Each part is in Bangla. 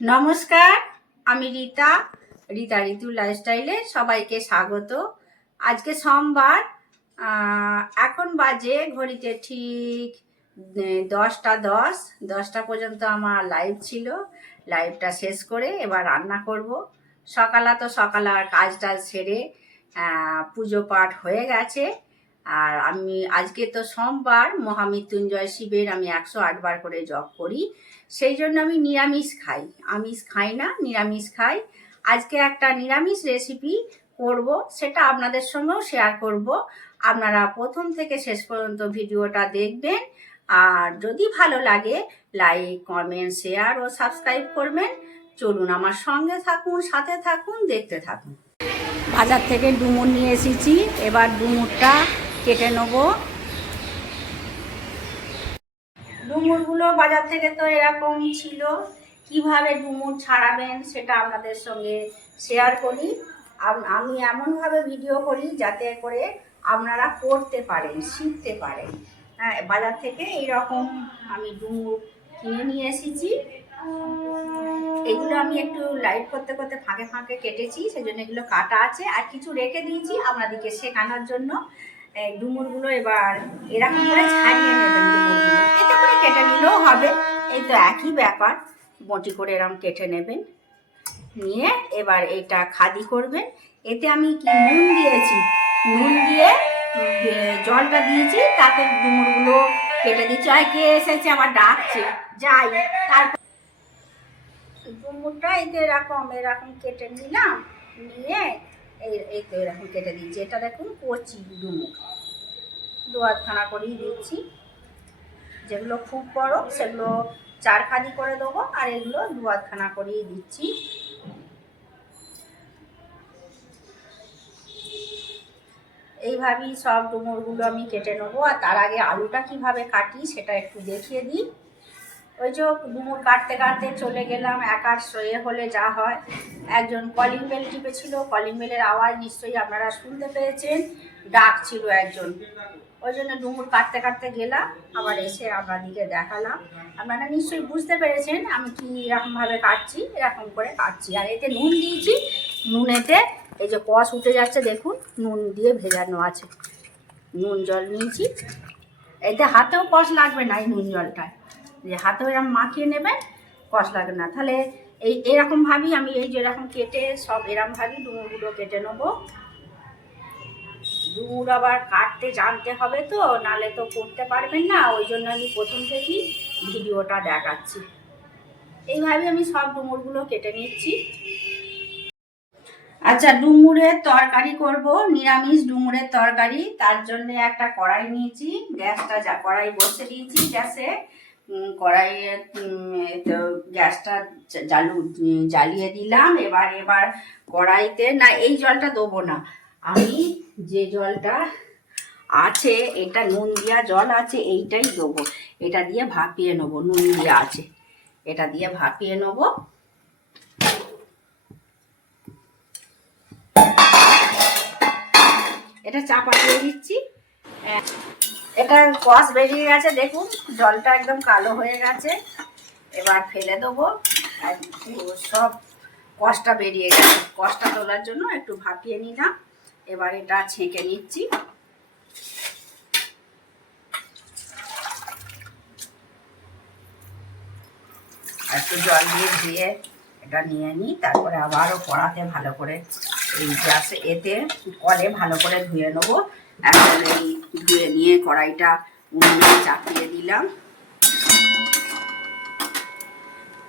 নমস্কার, আমি রীতা রীতা ঋতু লাইফস্টাইলে সবাইকে স্বাগত। আজকে সোমবার এখন বাজে ঘড়িতে ঠিক দশটা দশ, দশটা পর্যন্ত আমার লাইভ ছিল। লাইভটা শেষ করে এবার রান্না করব। সকালা তো সকালে আর কাজ টাজ সেরে পুজো পাঠ হয়ে গেছে। আর আমি আজকে তো সোমবার, মহামৃত্যুঞ্জয় শিবের আমি একশো আটবার করে জপ করি। সেই জন্য আমি নিরামিষ খাই। আমিষ খাই না, নিরামিষ খাই। আজকে একটা নিরামিষ রেসিপি করব, সেটা আপনাদের সঙ্গেও শেয়ার করব। আপনারা প্রথম থেকে শেষ পর্যন্ত ভিডিওটা দেখবেন। আর যদি ভালো লাগে লাইক কমেন্ট শেয়ার ও সাবস্ক্রাইব করবেন। চলুন আমার সঙ্গে থাকুন, সাথে থাকুন, দেখতে থাকুন। বাজার থেকে ডুমুর নিয়ে এসেছি। এবার ডুমুরটা কেটে নেব। ডুমুরগুলো বাজার থেকে তো এরকম ছিল। কীভাবে ডুমুর ছাড়াবেন সেটা আপনাদের সঙ্গে শেয়ার করি। আমি এমনভাবে ভিডিও করি যাতে করে আপনারা করতে পারেন, শিখতে পারেন। হ্যাঁ বাজার থেকে এইরকম আমি ডুমুর কিনে নিয়ে এসেছি। এগুলো আমি একটু লাইট করতে করতে ফাঁকে ফাঁকে কেটেছি, সেজন্য এগুলো কাটা আছে। আর কিছু রেখে দিয়েছি আপনাদেরকে শেখানোর জন্য। ডুমুরগুলো এবার এরকম করে ছাড়িয়ে নেবেন এতে করে কেটে নিলেও হবে। এই তো একই ব্যাপার। বটি করে এরকম কেটে নেবেন। নিয়ে এবার এটা খাদি করবেন। এতে আমি কি নুন দিয়েছি? নুন দিয়ে জলটা দিয়েছি। তাতে ডুমুরগুলো কেটে দিচ্ছি আর কে এসেছে? আমার ডাকছে। যাই, তারপর ডুমুরটা এই তো এরকম এরকম কেটে নিলাম। নিয়ে এই এই তো এরকম কেটে দিচ্ছি। এটা দেখুন কচি ডুমুর দু আধখানা করেই দিচ্ছি। যেগুলো খুব বড়, সেগুলো চার খাদি করে দেবো, আর এগুলো দু আধখানা করেই দিচ্ছি। এইভাবেই সব ডুমুরগুলো আমি কেটে নেব, আর তার আগে আলুটা কীভাবে কাটি সেটা একটু দেখিয়ে দিই। ওই যে ডুমুর কাটতে কাটতে চলে গেলাম একার সয়ে হলে যা হয়। একজন কলিং বেল টিপেছিল কলিং বেলের আওয়াজ নিশ্চয়ই আপনারা শুনতে পেয়েছেন। ডাক ছিল একজন। ওই জন্য ডুমুর কাটতে কাটতে গেলাম, আবার এসে আপনাদেরকে দেখালাম। আপনারা নিশ্চয়ই বুঝতে পেরেছেন আমি কি এরকমভাবে কাটছি, এরকম করে কাটছি। আর এতে নুন দিয়েছি, নুনেতে এই যে কষ উঠে যাচ্ছে, দেখুন, নুন দিয়ে ভেজানো আছে। নুন জল নিয়েছি। এতে হাতেও কষ লাগবে না এই নুন জলটায়। যে হাতেও এরকম মাখিয়ে নেবেন, কষ লাগবে না। তাহলে এই এরকমভাবেই আমি এই যেরকম কেটে সব এরকমভাবেই ডুমুরগুলো কেটে নেব। ডুমুর আবার কাটতে জানতে হবে তো, নালে তো করতে পারবেন না, ওই জন্য আমি প্রথম থেকেই ভিডিওটা দেখাচ্ছি। এইভাবে আমি সব ডুমুরগুলো কেটে নিচ্ছি। আচ্ছা ডুমুরের তরকারি করব, নিরামিষ ডুমুরের তরকারি। তার জন্য একটা কড়াই নিয়েছি, গ্যাসটা যা কড়াই বসে দিয়েছি গ্যাসে। কড়াইয়ে তো গ্যাসটা জালু জ্বালিয়ে দিলাম। এবার এবার কড়াইতে, না, এই জলটা দেবো না। আমি যে জলটা আছে, এটা নুন দিয়া জল আছে, এইটাই দেবো। এটা দিয়ে ভাপিয়ে নেব, নুন দিয়া আছে। এটা দিয়ে ভাপিয়ে নেব। এটা চাপা দিয়ে দিচ্ছি। এটা কষ বেরিয়ে গেছে, দেখুন, জলটা একদম কালো হয়ে গেছে। এবার ফেলে দেবো। সব কষটা বেরিয়ে গেছে। কষটা তোলার জন্য একটু ভাপিয়ে নিলাম। এবার এটা ছেঁকে নিচ্ছি। একটু জল দিয়ে ধুয়ে এটা নিয়ে নিই, তারপরে আবারও কড়াতে ভালো করে এই গ্যাসে, এতে কলে ভালো করে ধুয়ে নেব। এখন এই ধুয়ে নিয়ে কড়াইটা উনুনে চাপিয়ে দিলাম।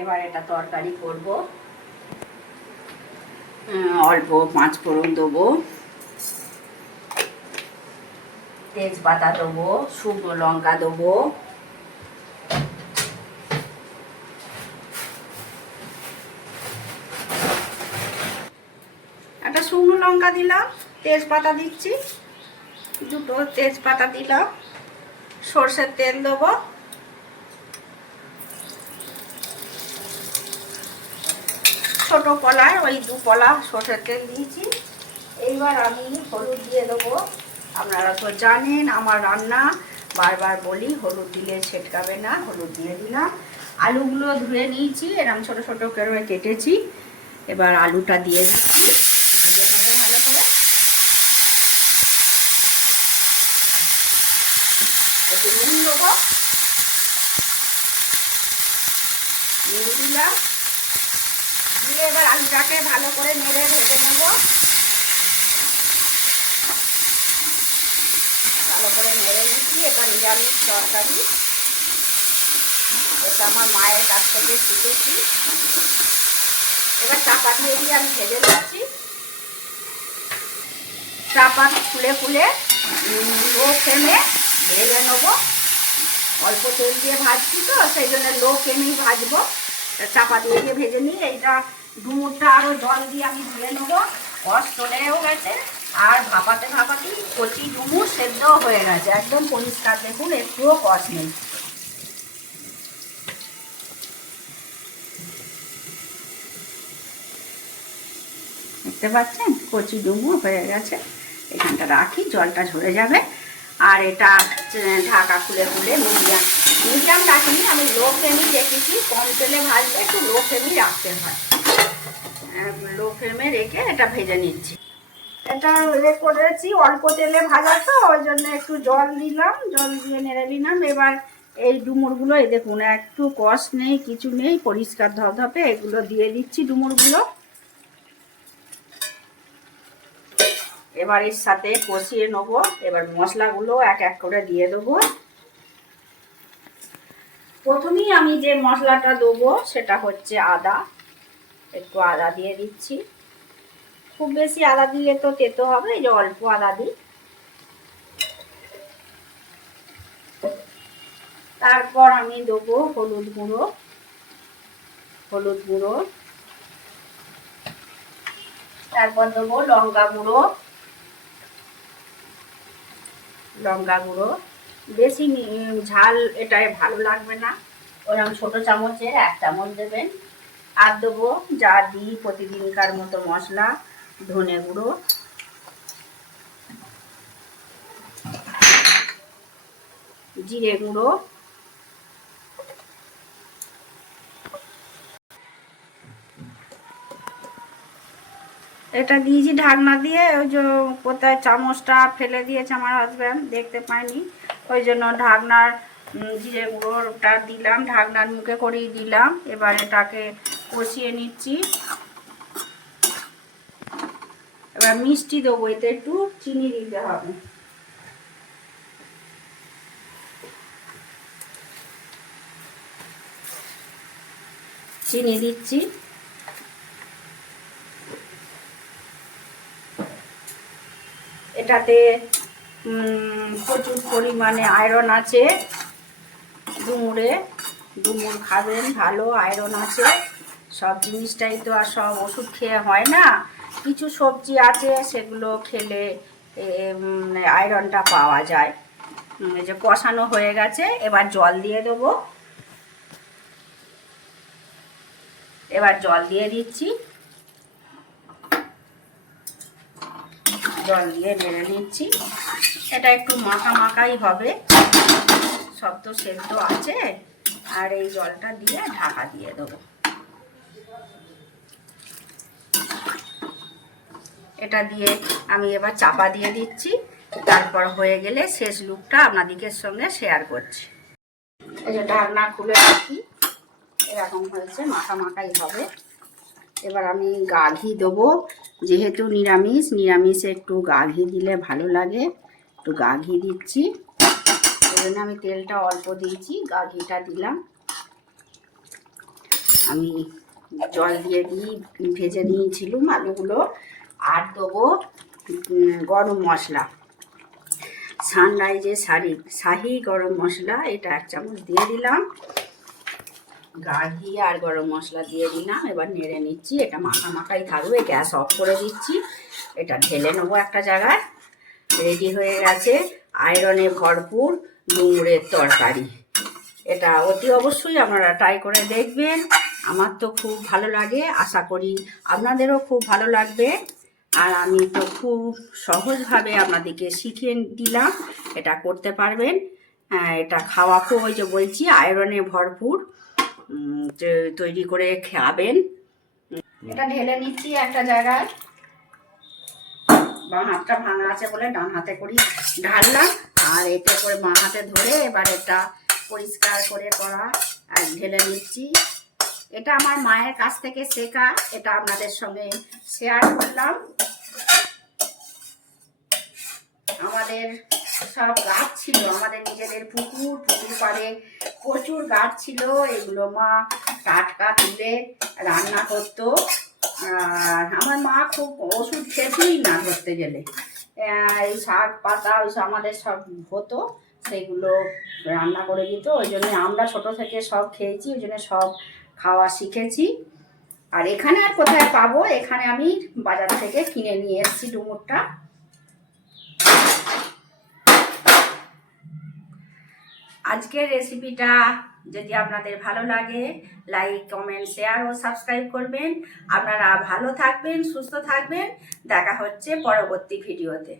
এবার এটা তরকারি করব। অল্প পাঁচ ফোড়ন দেবো। তেজপাতা দেবো, শুকনো লঙ্কা দেবো। একটা শুকনো লঙ্কা দিলাম, তেজপাতা দিচ্ছি। দুটো তেজপাতা দিলাম। সর্ষের তেল দেবো। ছোট কলায়, ওই দু কলা সর্ষের তেল দিয়েছি। এইবার আমি হলুদ দিয়ে দেবো। আপনারা তো জানেন, আমার রান্না। বারবার বলি, হলুদ দিলে ছেটকাবে না, হলুদ দিয়ে দিলাম। আলুগুলো ধুয়ে নিয়েছি এরকম ছোট ছোট করে কেটেছি। এবার আলুটা দিয়ে দিচ্ছি ভেজে নেব ভালো করে একটু নুন দেবো নুন দিলাম দিয়ে এবার আলুটাকে ভালো করে নেড়ে ভেজে নেব। ভালো করে নেড়ে নিচ্ছি এটা নিরামিষ তরকারি। এটা আমার মায়ের কাছ থেকে শিখেছি। এবার চাপা দিয়ে দিয়ে আমি ভেজে নিচ্ছি। চাপা ফুলে ফুলে লো ফ্লেমে ভেজে নেব। অল্প তেল দিয়ে ভাজছি তো, সেই জন্য লো ফ্লেমেই ভাজবো। চাপা দিয়ে দিয়ে ভেজে নিই এইটা ডুমুরটা আরও জল দিয়ে আমি ধুয়ে নেব। রস চলেও গেছে। আর ভাপাতে ভাপাতে কচি ডুমুর সেদ্ধ হয়ে গেছে। একদম পরিষ্কার দেখুন, একটুও কষ নেই। দেখতে পাচ্ছেন? কচি ডুমুর হয়ে গেছে। এখানটা রাখি, জলটা ঝরে যাবে। আর এটা ঢাকা খুলে খুলে মিডিয়াম মিডিয়াম রাখিনি, আমি লো ফ্লেমই রেখেছি, কম তেলে ভাজলে একটু লো ফ্লেমই রাখতে হয়। লো ফ্লেমে রেখে এটা ভেজে নিচ্ছি। এটা এ করেছি, অল্প তেলে ভাজা তো, ওই জন্য একটু জল দিলাম, জল দিয়ে নেড়ে নিলাম। এবার এই ডুমুরগুলো, এই দেখুন, একটু কষ নেই, কিছু নেই, পরিষ্কার ধপধপে এগুলো দিয়ে দিচ্ছি ডুমুরগুলো। এবার এর সাথে কষিয়ে নেব, এবার মশলাগুলো এক এক করে দিয়ে দেবো। প্রথমেই আমি যে মশলাটা দেবো সেটা হচ্ছে আদা। একটু আদা দিয়ে দিচ্ছি। খুব বেশি আদা দিলে তো তেতো হবে, এই যে অল্প আদা দিই। তারপর আমি দেবো হলুদ গুঁড়ো। হলুদ গুঁড়ো। তারপর দেবো লঙ্কা গুঁড়ো। লঙ্কা গুঁড়ো। বেশি ঝাল এটায় ভালো লাগবে না। ওরকম ছোটো চামচে এক চামচ দেবেন। আর দেবো যা দিই প্রতিদিনকার মতো মশলা, ধনে গুঁড়ো। জিরে গুঁড়ো। এটা দিয়েছি ঢাকনা দিয়ে, ওই যে কোথায় চামচটা ফেলে দিয়েছে আমার হাজব্যান্ড দেখতে পাইনি। ওই জন্য ঢাকনার জিরে গুঁড়োটা দিলাম, ঢাকনার মুখে করেই দিলাম। এবার এটাকে কষিয়ে নিচ্ছি। এবার মিষ্টি দেবো, এতে একটু চিনি দিতে হবে। চিনি দিচ্ছি। এটাতে প্রচুর পরিমাণে আয়রন আছে। ডুমুরে, ডুমুর খাবেন, ভালো আয়রন আছে। সব জিনিসটাই তো আর সব ওষুধ খেয়ে হয় না। কিছু সবজি আছে, সেগুলো খেলে আয়রনটা পাওয়া যায়। যে কষানো হয়ে গেছে, এবার জল দিয়ে দেবো। এবার জল দিয়ে দিচ্ছি। জল দিয়ে নেড়ে নিচ্ছি। এটা একটু মাখা মাখাই হবে। সব তো সেদ্ধ আছে। আর এই জলটা দিয়ে ঢাকা দিয়ে দেবো। এটা দিয়ে আমি এবার চাপা দিয়ে দিচ্ছি। তারপর হয়ে গেলে শেষ লুকটা আপনাদিকের সঙ্গে শেয়ার করছি। এই যে ঢাকনা খুলে রাখি। এরকম হয়েছে, মাখা মাখাই হবে। এবার আমি গা ঘি দেবো। যেহেতু নিরামিষ, নিরামিষে একটু গা ঘি দিলে ভালো লাগে। একটু গা ঘি দিচ্ছি। ওই জন্য আমি তেলটা অল্প দিয়েছি, গা ঘিটা দিলাম। আমি জল দিয়ে দিয়ে ভেজে নিয়েছিলাম আলুগুলো। আর দেবো গরম মশলা। সানরাইজের শাড়ি শাহি গরম মশলা, এটা এক চামচ দিয়ে দিলাম। গা আর গরম মশলা দিয়ে দিলাম। এবার নেড়ে নিচ্ছি। এটা মাখা মাখাই থাকবে। গ্যাস অফ করে দিচ্ছি। এটা ঢেলে নেব একটা জায়গায়। রেডি হয়ে গেছে। আয়রনে ভরপুর ডুমুরের তরকারি। এটা অতি অবশ্যই আপনারা ট্রাই করে দেখবেন। আমার তো খুব ভালো লাগে। আশা করি আপনাদেরও খুব ভালো লাগবে। আর আমি তো খুব সহজভাবে আপনাদেরকে শিখিয়ে দিলাম। এটা করতে পারবেন। এটা খাওয়া খুব ওই যে বলছি, আয়রনে ভরপুর তৈরি করে খাবেন। এটা ঢেলে নিচ্ছি একটা জায়গায়। বাঁ হাতটা ভাঙা আছে বলে ডান হাতে করি ঢাললাম আর এতে করে বাঁ হাতে ধরে এবার এটা পরিষ্কার করে করা আর ঢেলে নিচ্ছি। এটা আমার মায়ের কাছ থেকে শেখা। এটা আপনাদের সঙ্গে শেয়ার করলাম। আমাদের সব গাছ ছিল, আমাদের নিজেদের পুকুর পুকুর পাড়ে প্রচুর গাছ ছিল, এগুলো মা টাটকা তুলে রান্না করতো। আর আমার মা খুব ওষুধ খেতেই না ধরতে গেলে। এই শাক পাতা ওইসব আমাদের সব হতো, সেগুলো রান্না করে দিত, ওই জন্য আমরা ছোট থেকে সব খেয়েছি, ওই জন্য সব খাওয়া শিখেছি। আর এখানে আর কোথায় পাবো? এখানে আমি বাজার থেকে কিনে নিয়ে এসেছি ডুমুরটা। আজকের রেসিপিটা যদি আপনাদের ভালো লাগে লাইক কমেন্ট শেয়ার ও সাবস্ক্রাইব করবেন। আপনারা ভালো থাকবেন, সুস্থ থাকবেন। দেখা হচ্ছে পরবর্তী ভিডিওতে